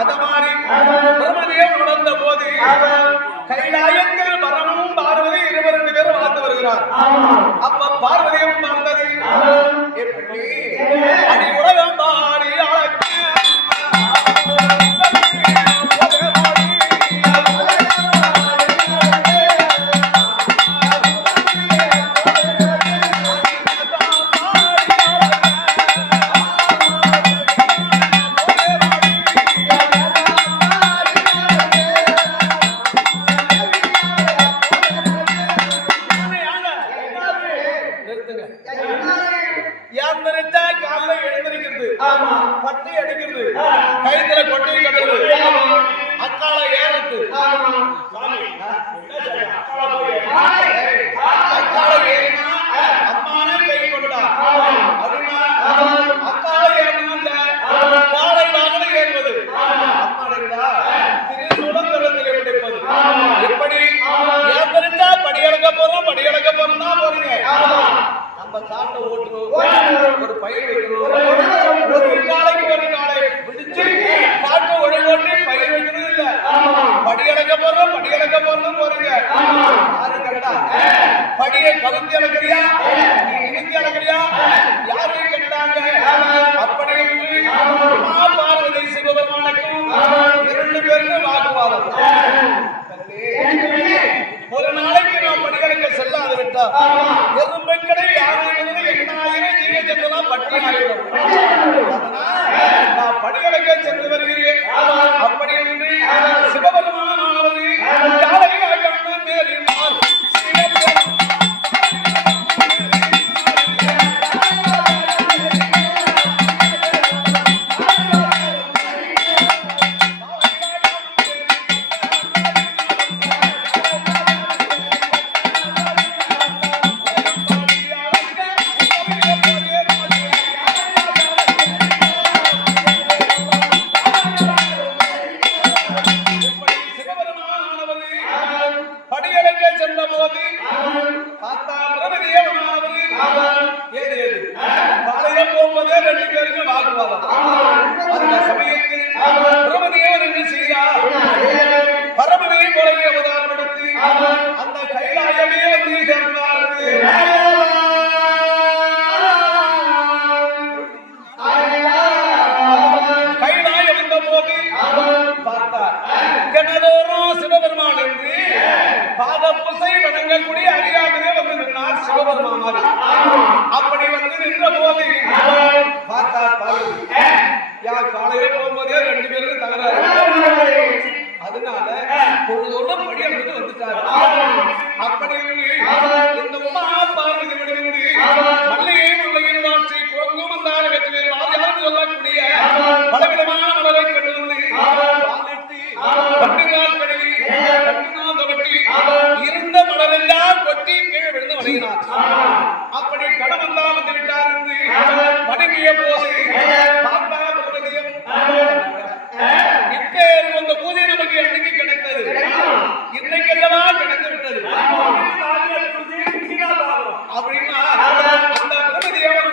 அத மாதிரி பிரம்மதேவன் உணர்ந்த போது கைலாயத்தில் பரமனும் பார்வதி இருவர் 2 பேரும் வாழ்ந்து வருகிறார். அப்ப பார்வதியும் பார்த்தது எப்படி அடி உலகம் பாடி அழகு பட்டை அடிக்கிறது, கைத்துல கொட்டை கட்டுறது, அக்கால ஏறது, அக்கால ஏறினா அம்மான கை கொண்டா அப்படின்னா அக்கால ஏறினா காலை வாகன ஏறுவது அம்மாடா திருசுலந்தரத்தில் கிடைப்பது. எப்படி ஏற்படுத்தா படியடக்க போறோம் தான் போறீங்க. நம்ம காட்டை ஓட்டுறோம், ஒரு பயிர் வைக்கிறோம், ஒரு காலைக்கு ஒரு காலை பிடிச்சு காட்டை ஒழுங்கோட்டி பயிர் வைக்கிறது இல்ல. படியடக்க போறோம் போறீங்க. யாரு கண்டா படியை கவிழ்த்தி அடக்கிறியா, நீ நிறுத்தி அடக்கிறியா, யாரு கண்டாங்க? அப்படி என்று பார்வதி சிவபெருமானுக்கும் 2 பேருக்கும் வாக்குவாதம். ஒரு நாளைக்கு நாம் படிகளுக்கு செல்லாது விட்டார் எறும்பைக்கடை யாரும் 8000 ஜீவஜந்துலாம் பட்டி ஆகிடும். நான் படிகளுக்கு சென்று வருகிறேன். அப்படி என்று சிவபெருமானானவர் யாரையாக நேரினார். அந்த கைலாயமே வந்து சேர்ந்தார்கள். கைலாயம் வந்த போது பார்த்தார் கிணதோறும் சிவபெருமான் என்று பாத பூசை வணங்கக்கூடிய அறியாமையே வந்து நின்றார் சிவபெருமான். அப்படி வந்து நின்ற போது பார்த்தார் பார்வதி யார் காலையில போகும்போதே 2 பேருக்கு தகராறு. அதனால பொழுதோட படி அங்கிட்டு வந்துட்டாரு. அப்படி இந்த உமா பார்வதி விடுவிடு மல்லையை முல்லையின் வாட்சி கோங்கும் வந்தார வெற்றி வேறு யாரும் சொல்லக்கூடிய பலவிதமான மலரை கண்டு வந்து கட்டினால் கழுவி கட்டினால் தவட்டி இருந்த மலரெல்லாம் கொட்டி கீழே விழுந்து வணங்கினார். அப்படி கடவுள் வந்து விட்டார் என்று வணங்கிய போது பார்த்தா பிரபதியம் இந்த பூஜை நமக்கு என்னைக்கு கிடைத்தது? இன்னைக்கு அல்லவா கிடைத்து விட்டது. அப்படின்னா அந்த பிரபதியவன்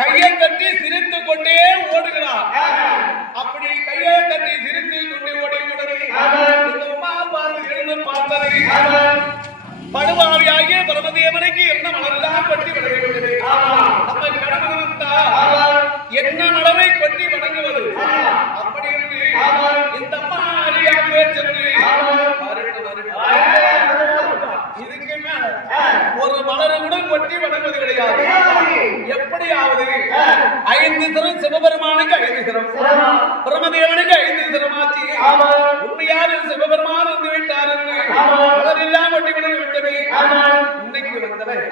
கையை தட்டி சிரித்துக் கொண்டே ஓடுகிறார். அப்படி கையை தட்டி சிரித்துக் கொண்டே ஓடுகிறது. இந்த உமா பார்வதி எழுந்து பார்த்ததை படுவாவியாகிய பிரபதியவனுக்கு என்ன மலர்தான் கொட்டி வணங்குகிறது. நம்ம கடவுள் என்ன மலரை கொட்டி வணங்குவது? அப்படி என்று இந்த அம்மா அறியாமலே சென்று இதுக்கு மேல ஒரு மலரை கூட கொட்டி வணங்குவது கிடையாது. எப்படியாவது 5 தினம் சிவபெருமானுக்கு 5 தினம், பிரம்மதேவனுக்கு 5 தினமாச்சு. உண்மையாரு சிவபெருமான் வந்து விட்டார் என்று மலரெல்லாம் கொட்டி வணங்கி விட்டவே இன்னைக்கு வந்தவன்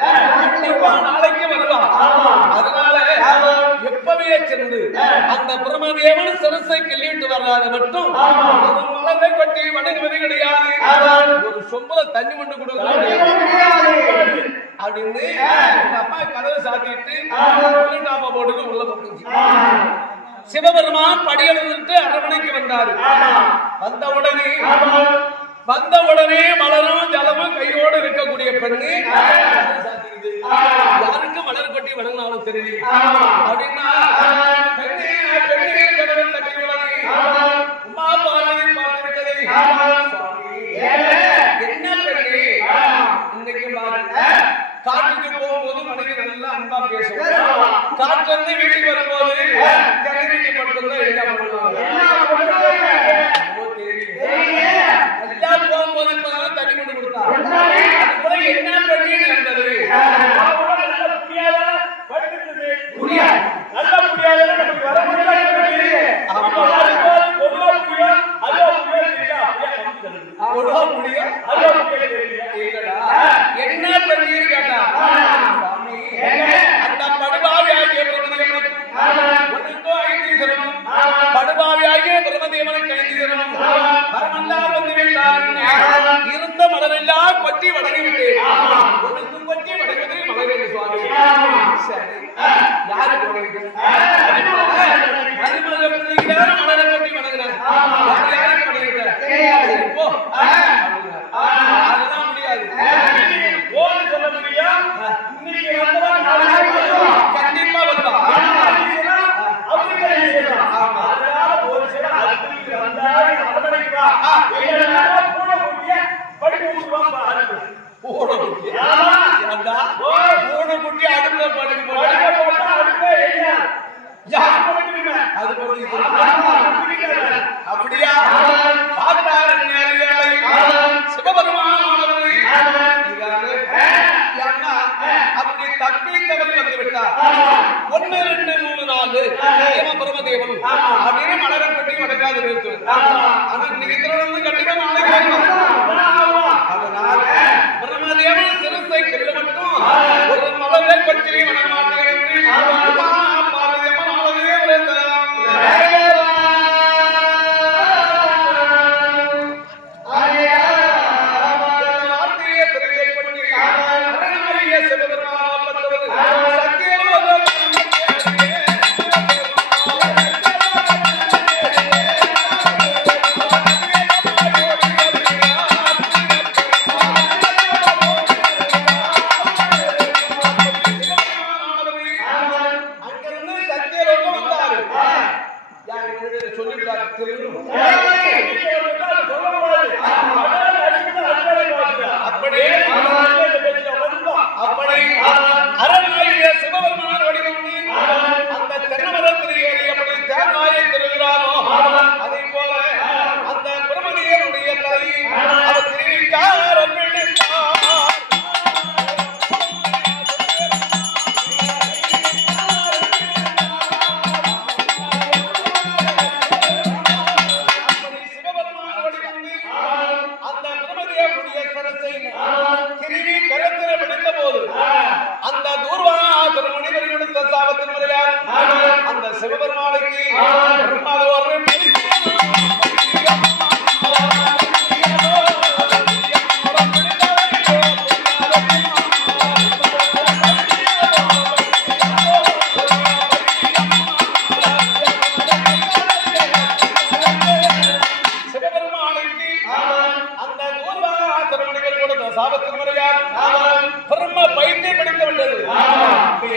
கண்டிப்பா நாளைக்கு வருவான். அதனால எப்பவே சென்று அந்த பிரம்மதேவன் சிரசை கிள்ளிட்டு வர்றாரு மட்டும் மலரை கொட்டி வணங்குவது கிடையாது. ஒரு சொம்புல தண்ணி கொண்டு கொடுக்க அப்படின்னு அம்மா கதவை சாத்திட்டு போட்டுக்கு உள்ள போட்டுச்சு. சிவபெருமான் படியெழுந்துட்டு அரண்மனைக்கு வந்தாரு. வந்த உடனே மலரும் ஜலமும் கையோடு இருக்கக்கூடிய பெண்ணு யாருக்கு மலர் கொட்டி வணங்கினாலும் தெரியல அப்படின்னா பெண்ணே கடவுள் தட்டி என்ன பண்ணி இன்னைக்கு காட்டுக்கு போகும்போது மனைவி நல்லா அன்பா பேசுவோம். காட்டுல இருந்து வீட்டுக்கு வரும்போது கண்ணீட்டி படுத்தா என்ன பண்ணுவாங்க? எல்லாம் போகும்போது தண்ணி கொண்டு கொடுத்தா அது கூட என்ன பண்ணி இருந்தது? என்ன பண்ணி கேட்டா அந்த படுபாவியாகிய படுபாவியாகிய பிரமதேவனுக்கு ஐந்தீதனும் பரமல்லால் வந்து விட்டார். இருந்த மலரெல்லாம் கொட்டி வணங்கிவிட்டேன். ஒன்றுக்கும் கொட்டி வணங்குது மலரே சுவாமி. சரி, யாரு மலரை கொட்டி வணங்குறாங்க? யாருக்கு வணங்குறாங்க? போ, அதெல்லாம் முடியாது. சொல்ல முடியும். கண்டிப்பா வருவா. பூனைக்குட்டி அடுப்புல படுக்க அப்படியா? சிவபெருமானவர் அப்படி தப்பி தவறி வந்து விட்டார். 1 2 3 4 பிரமதேவன் அப்படின்னு மலரை கட்டி வடக்காது வைத்து. ஆனா நீங்க கண்டிப்பா நாளைக்கு அதனால பிரமதேவன் சிறுத்தை கெல்ல மட்டும் ஒரு மலரை கட்டி வணங்க மாட்டேன் என்று பார்வதியம்மன் ஆளவே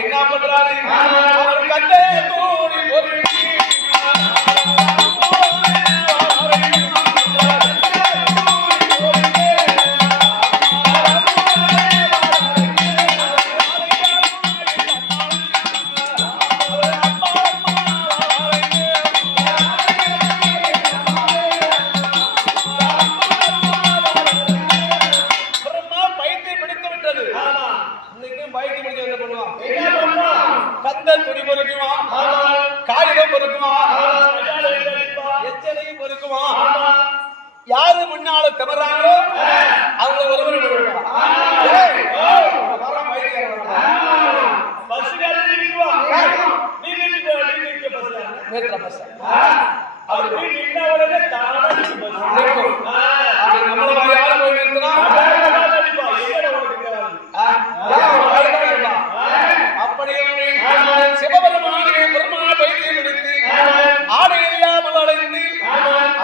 என்ன பண்றாரு? கட்டை தூணி ஒரு யாரு முன்னால தவறாங்களோ அவங்க ஒருவர் அப்படியே சிவபெருமான பெருமா பைத்தியம் எடுத்து ஆடை இல்லாமல் அடைந்து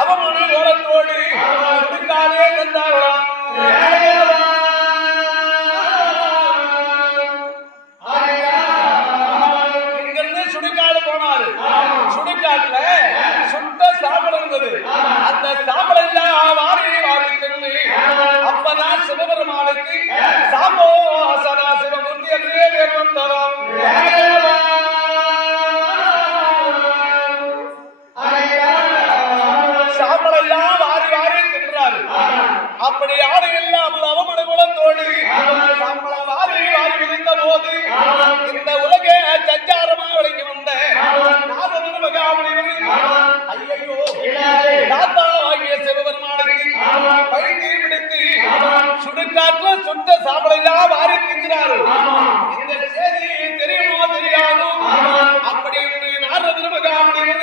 அவமான ஓலத்தோடு சுடுகாடே வந்தார்களாம். இங்கிருந்து சுடுகாடு போனாரு. சுடுகாட்டுல சுட்ட சாம்பல் இருந்தது. அந்த சாம்பல் எல்லாம் அப்படி ஆடை இல்லாமல் அவமனை குலத்தோடு சம்பள வாரி வாரி விதித்த போது இந்த உலகே சஞ்சாரமா விளங்கி வந்த நாரதர் மகாமுனிவர் ஐயோ தாத்தா ஆகிய சிவபெருமானுக்கு பைத்தி பிடித்து சுடுகாற்று சுட்ட சாம்பலையா வாரி திங்கிறார்கள். இந்த செய்தி தெரியுமோ தெரியாதோ அப்படி நாரதர் மகாமுனிவர்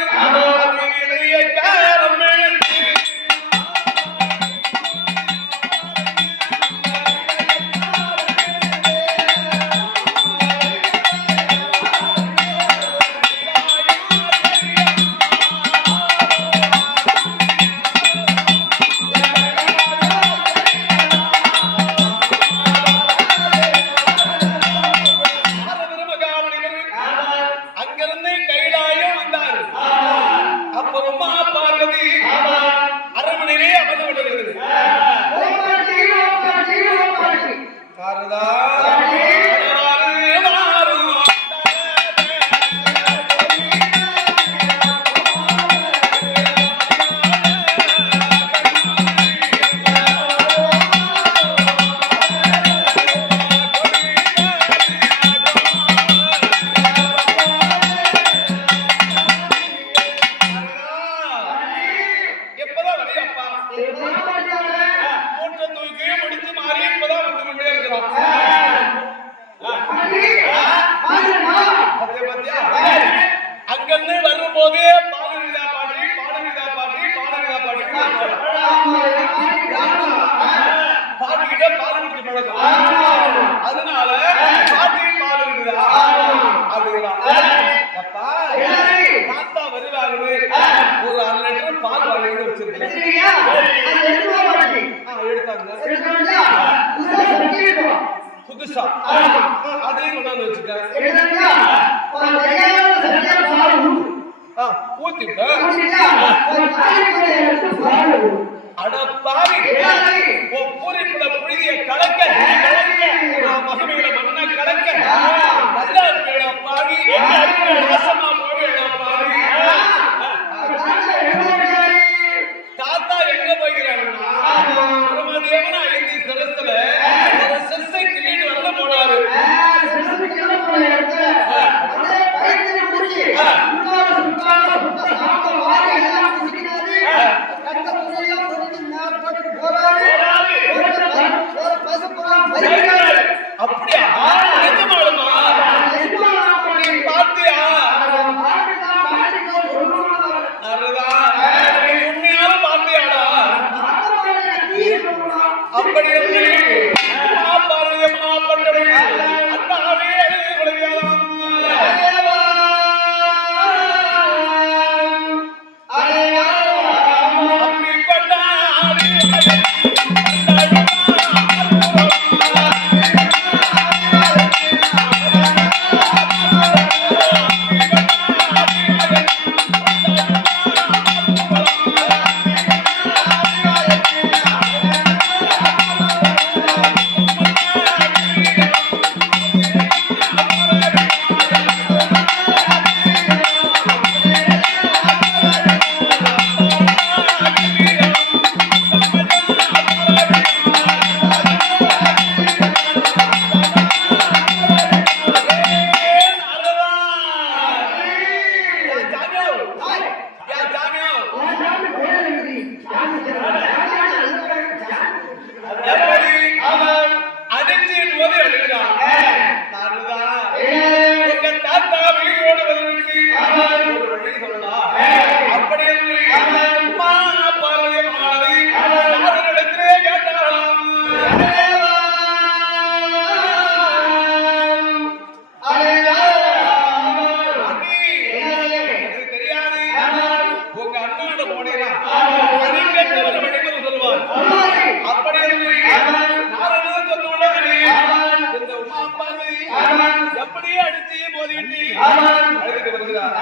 அங்கிருந்து வரும் போதே பாலவிதா பாட்டி பாலவிதா பாட்டி பாலவிதா பாட்டி பாட்டிக்கிட்ட பால் குடிச்சு பழக்கம். அதனால பாட்டி பாலவிதா அப்படிங்களா தாத்தா வருவாரு ஒரு 1 லிட்டர் பால் வாங்கி வச்சிருக்கேன். புதுசா அதையும் கொண்டாந்து வச்சுட்டேன். ஊத்திட்ட அடப்பாவி பூரிப்புல புழுதிய கலக்க மகமையில மண்ண கலக்க நல்லா இருப்பேடா பாவி நாசமா போவேடா பாவி. தாத்தா எங்க போகிறாருன்னா பிரம்மதேவனா இந்த சிரஸ்ல ஒரு சிரசை கிள்ளிட்டு வரல போனாரு. அப்படியா நிஜமாலுமா பாத்தியா உண்மையால பாத்தியாடா அப்படி பார்வையமா பட்டவை அண்ணாவே விளையாடலாம். எப்படியே அடிச்சு போதிட்டு அழுதுட்டு வருகிறார்.